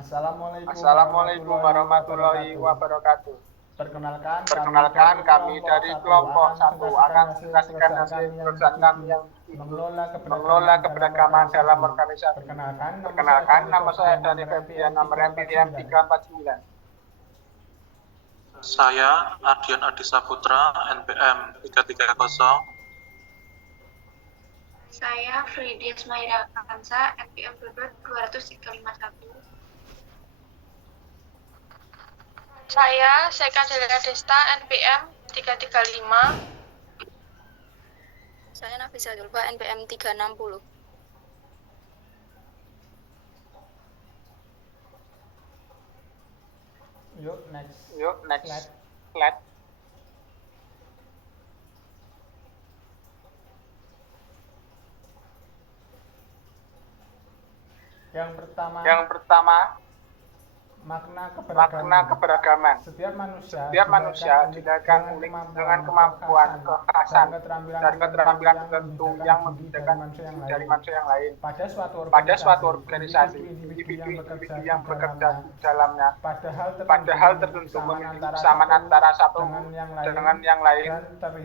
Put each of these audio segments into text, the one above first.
Assalamualaikum warahmatullahi wabarakatuh. Perkenalkan kami dari kelompok satu akan menyaksikan hasil pekerjaan kami yang berjudul mengelola keberagaman dalam organisasi. Perkenalkan, nama saya Dani Febrian, nomor MPDM 349. Saya Ardian Adi Saputra, NPM 330. Saya Fridia Ismaira Kansa, NPM 23551. Saya Seka Delia Desta, NPM 335. Saya Nafisa Julfa, NPM 360. Yuk, next slide. Yang pertama, makna keberagaman. Setiap manusia dilahirkan unik dengan kemampuan, kekhasan, dan keterampilan tertentu yang membedakan dari manusia yang lain. Pada suatu organisasi, individu yang bekerja di dalamnya, pada hal tertentu memiliki kesamaan antara satu dengan yang lain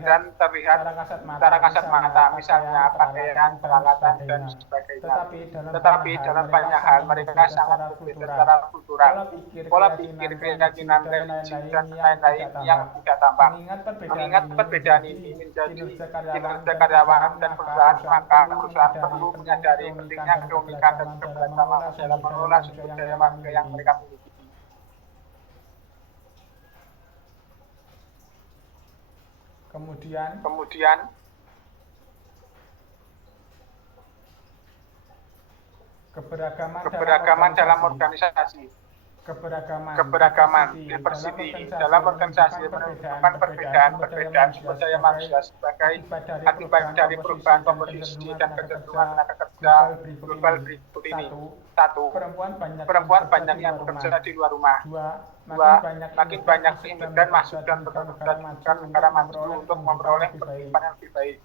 dan terlihat secara kasat mata, misalnya pakaian, peralatan, dan sebagainya. Tetapi dalam banyak hal mereka sangat berbeda secara kultural, pola pikir, keyakinan, religi, dan lain-lain yang tidak tampak. Mengingat perbedaan ini menjadi kinerja karyawan dan perusahaan, maka perusahaan perlu menyadari pentingnya keunikan dan keberagaman dalam mengelola sumber daya manusia yang mereka miliki. Kemudian keberagaman dalam organisasi. Keberagaman, diversity, dalam organisasi menunjukkan perbedaan sumber daya manusia sebagai akibat dari perubahan komposisi dan kecenderungan tenaga kerja global berikut ini. 1. Perempuan banyak yang bekerja di luar rumah. 2. Makin banyak imigran masuk dan bekerja di negara maju untuk memperoleh kehidupan yang lebih baik.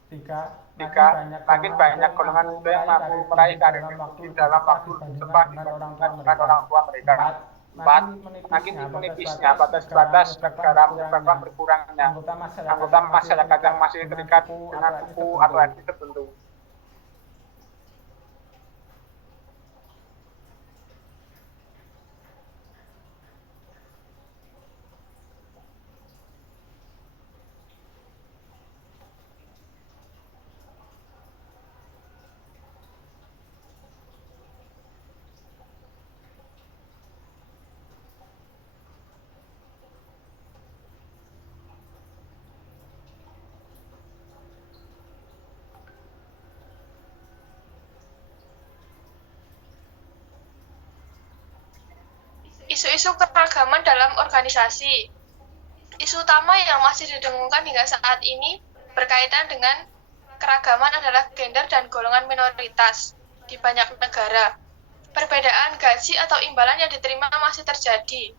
3. Makin banyak golongan muda yang mampu meraih karir di dalam waktu cepat dibandingkan dengan orang tua mereka. 4. Makin menipisnya batas-batas negara menyebabkan berkurangnya anggota masyarakat yang masih terikat dengan suku atau etnis tertentu. Isu-isu keragaman dalam organisasi. Isu utama yang masih didengungkan hingga saat ini berkaitan dengan keragaman adalah gender dan golongan minoritas di banyak negara. Perbedaan gaji atau imbalan yang diterima masih terjadi.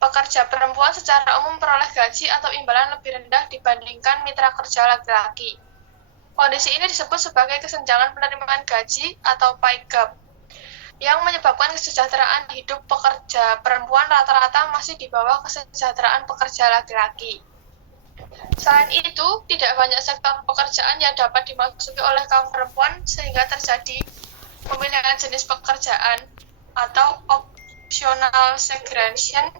Pekerja perempuan secara umum memperoleh gaji atau imbalan lebih rendah dibandingkan mitra kerja laki-laki. Kondisi ini disebut sebagai kesenjangan penerimaan gaji atau pay gap, yang menyebabkan kesejahteraan hidup pekerja perempuan rata-rata masih di bawah kesejahteraan pekerja laki-laki. Selain itu, tidak banyak sektor pekerjaan yang dapat dimasuki oleh kaum perempuan sehingga terjadi pemilihan jenis pekerjaan atau optional segregation.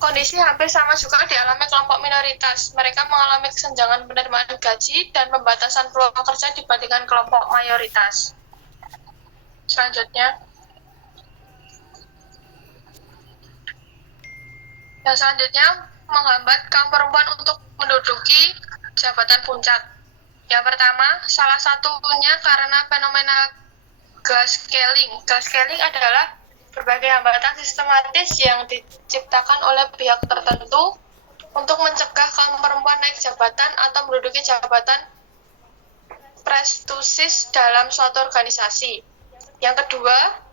Kondisi hampir sama juga dialami kelompok minoritas. Mereka mengalami kesenjangan penerimaan gaji dan pembatasan peluang kerja dibandingkan kelompok mayoritas. Selanjutnya, menghambat kaum perempuan untuk menduduki jabatan puncak. Yang pertama, salah satunya karena fenomena gas scaling. Gas scaling adalah berbagai hambatan sistematis yang diciptakan oleh pihak tertentu untuk mencegah kaum perempuan naik jabatan atau menduduki jabatan prestisius dalam suatu organisasi. Yang kedua,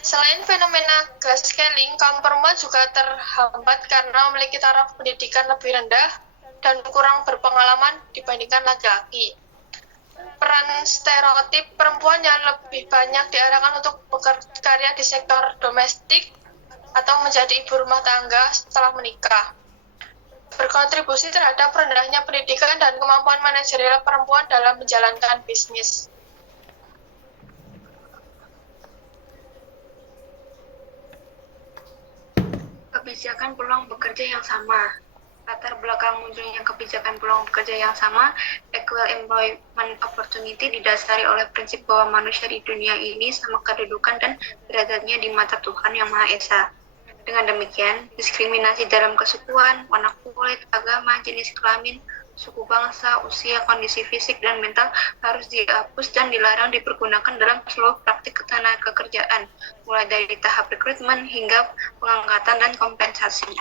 selain fenomena gas scaling, kaum perempuan juga terhambat karena memiliki taraf pendidikan lebih rendah dan kurang berpengalaman dibandingkan laki-laki. peran stereotip perempuan yang lebih banyak diarahkan untuk bekerja di sektor domestik atau menjadi ibu rumah tangga setelah menikah. Berkontribusi terhadap rendahnya pendidikan dan kemampuan manajerial perempuan dalam menjalankan bisnis. Kebijakan peluang bekerja yang sama. Latar belakang munculnya kebijakan peluang bekerja yang sama, equal employment opportunity, didasari oleh prinsip bahwa manusia di dunia ini sama kedudukan dan derajatnya di mata Tuhan Yang Maha Esa. Dengan demikian, diskriminasi dalam kesukuan, warna kulit, agama, jenis kelamin, suku bangsa, usia, kondisi fisik, dan mental harus dihapus dan dilarang dipergunakan dalam seluruh praktik ketenagakerjaan, mulai dari tahap rekrutmen hingga pengangkatan dan kompensasi.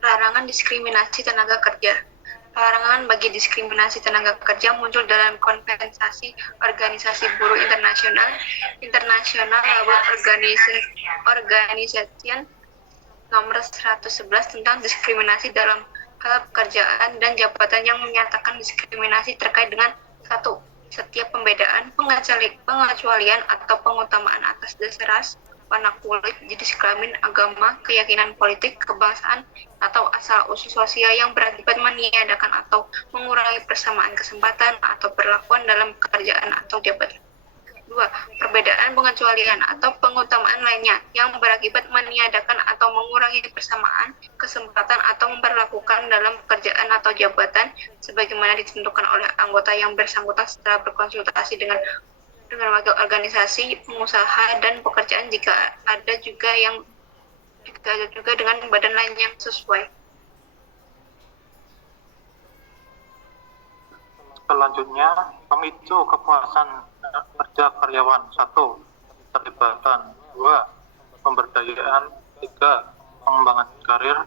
Larangan diskriminasi tenaga kerja. Larangan bagi diskriminasi tenaga kerja muncul dalam Konvensasi Organisasi Buruh Internasional, International Labour Organization nomor 111 tentang diskriminasi dalam hal pekerjaan dan jabatan yang menyatakan diskriminasi terkait dengan 1. Setiap pembedaan, pengecualian atau pengutamaan atas dasar ras, warna kulit, jenis kelamin, agama, keyakinan politik, kebangsaan, atau asal-usul sosial yang berakibat meniadakan atau mengurangi persamaan kesempatan atau perlakuan dalam pekerjaan atau jabatan. 2. Perbedaan, pengecualian, atau pengutamaan lainnya yang berakibat meniadakan atau mengurangi persamaan kesempatan atau memperlakukan dalam pekerjaan atau jabatan sebagaimana ditentukan oleh anggota yang bersangkutan setelah berkonsultasi dengan wakil organisasi, pengusaha, dan pekerjaan jika ada juga dengan badan lain yang sesuai. Selanjutnya, pemicu kepuasan kerja karyawan. 1. Keterlibatan. 2. Pemberdayaan. 3. Pengembangan karir.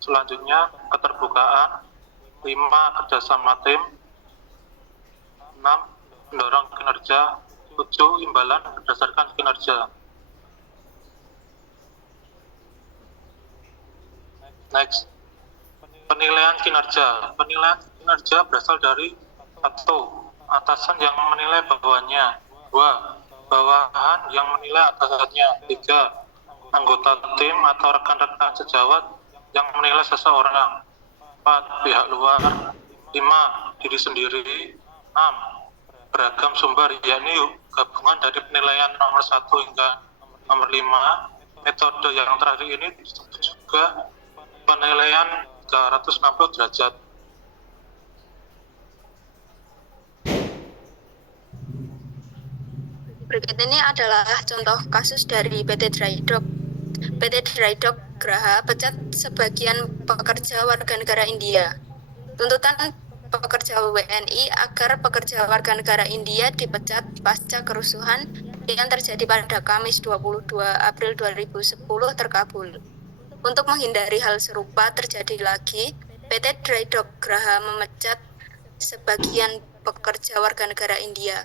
Selanjutnya, keterbukaan. 5. Kerjasama tim. 6. Mendorong kinerja. 7. Imbalan berdasarkan kinerja. Next, penilaian kinerja. Penilaian kinerja berasal dari 1. Atasan yang menilai bawahannya. 2. Bawahan yang menilai atasannya. 3. Anggota tim atau rekan-rekan sejawat yang menilai seseorang. 4. Pihak luar. 5. Diri sendiri. 6. Beragam sumber, yakni gabungan dari penilaian nomor 1 hingga nomor 5. Metode yang terakhir ini disebut juga penilaian 360 derajat. Berikut ini adalah contoh kasus dari PT Drydog. PT Drydog Graha pecat sebagian pekerja warga negara India. Tuntutan pekerja WNI agar pekerja warga negara India dipecat pasca kerusuhan yang terjadi pada Kamis 22 April 2010 terkabul. Untuk menghindari hal serupa terjadi lagi, PT Drydog Graha memecat sebagian pekerja warga negara India.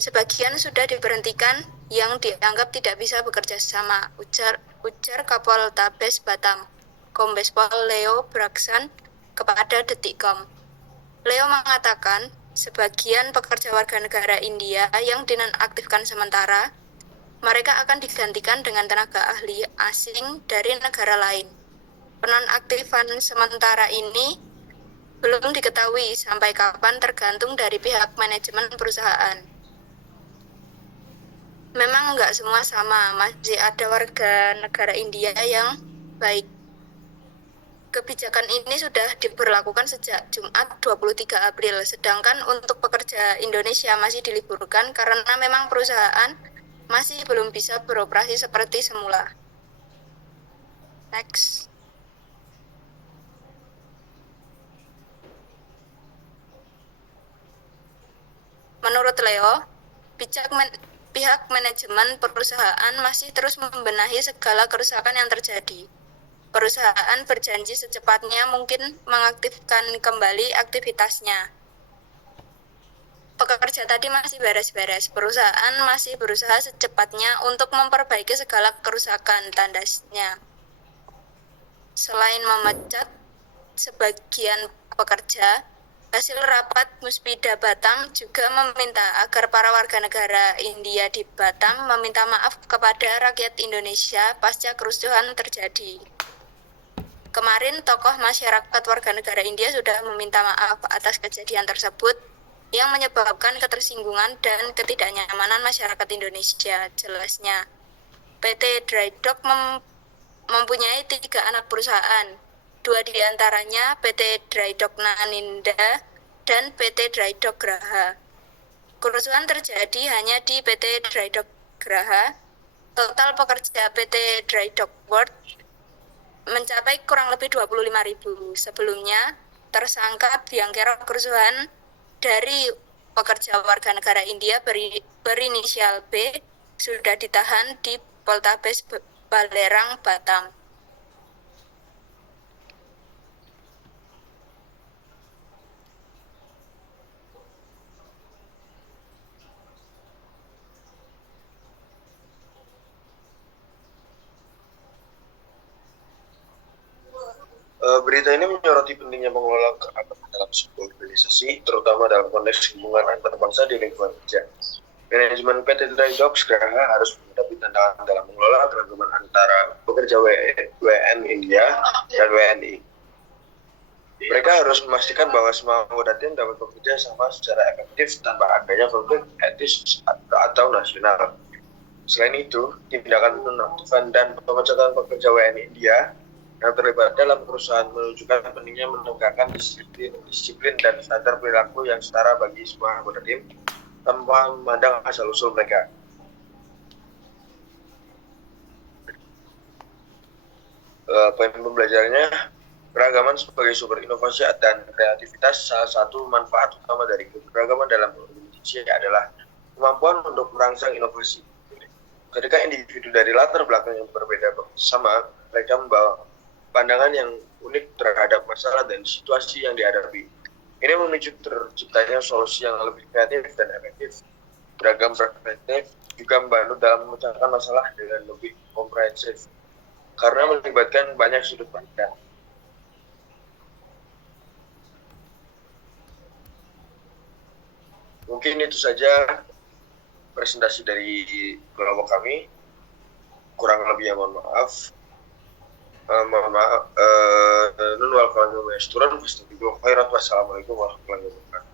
Sebagian sudah diberhentikan yang dianggap tidak bisa bekerja sama, ujar Kapoltabes Batam, Kombes Pol Leo Braksan kepada Detikcom. Leo mengatakan, sebagian pekerja warga negara India yang dinonaktifkan sementara, mereka akan digantikan dengan tenaga ahli asing dari negara lain. Penonaktifan sementara ini belum diketahui sampai kapan, tergantung dari pihak manajemen perusahaan. Memang nggak semua sama, masih ada warga negara India yang baik. Kebijakan ini sudah diberlakukan sejak Jumat 23 April, sedangkan untuk pekerja Indonesia masih diliburkan karena memang perusahaan masih belum bisa beroperasi seperti semula. Next. Menurut Leo, pihak manajemen perusahaan masih terus membenahi segala kerusakan yang terjadi. Perusahaan berjanji secepatnya mungkin mengaktifkan kembali aktivitasnya. Pekerja tadi masih beres-beres. Perusahaan masih berusaha secepatnya untuk memperbaiki segala kerusakan, tandasnya. Selain memecat sebagian pekerja, hasil rapat Muspida Batam juga meminta agar para warga negara India di Batam meminta maaf kepada rakyat Indonesia pasca kerusuhan terjadi. Kemarin tokoh masyarakat warga negara India sudah meminta maaf atas kejadian tersebut yang menyebabkan ketersinggungan dan ketidaknyamanan masyarakat Indonesia. Jelasnya, PT Dry Dock mempunyai 3 anak perusahaan, 2 diantaranya PT Dry Dock Naninda dan PT Dry Dock Graha. Kerusuhan terjadi hanya di PT Dry Dock Graha. Total pekerja PT Dry Dock World mencapai kurang lebih 25.000. Sebelumnya, tersangka biang kerok kerusuhan dari pekerja warga negara India berinisial B sudah ditahan di Poltabes Balerang, Batam. Berita ini menyoroti pentingnya mengelola keragaman dalam sebuah organisasi, terutama dalam konteks hubungan antar bangsa di lingkungan kerja. Manajemen PT Dry Docks Graha harus menghadapi tantangan dalam mengelola keragaman antara pekerja WN India dan WNI. Mereka harus memastikan bahwa semua anggota tim dapat bekerja sama secara efektif tanpa adanya konflik etis atau nasional. Selain itu, tindakan penonaktifan dan pemecatan pekerja WNI India yang terlibat dalam perusahaan menunjukkan pentingnya menegakkan disiplin dan standar perilaku yang setara bagi semua anggota tim tanpa memandang asal-usul mereka. Poin pembelajarannya, keragaman sebagai sumber inovasi dan kreativitas. Salah satu manfaat utama dari keragaman dalam organisasi adalah kemampuan untuk merangsang inovasi. Ketika individu dari latar belakang yang berbeda bersama, mereka membawa pandangan yang unik terhadap masalah dan situasi yang dihadapi. Ini memicu terciptanya solusi yang lebih kreatif dan efektif. Beragam perspektif juga membantu dalam memecahkan masalah dengan lebih komprehensif, karena melibatkan banyak sudut pandang. Mungkin itu saja presentasi dari kelompok kami. Kurang lebihnya mohon maaf. Nun wal kalam wassalamualaikum warahmatullahi wabarakatuh.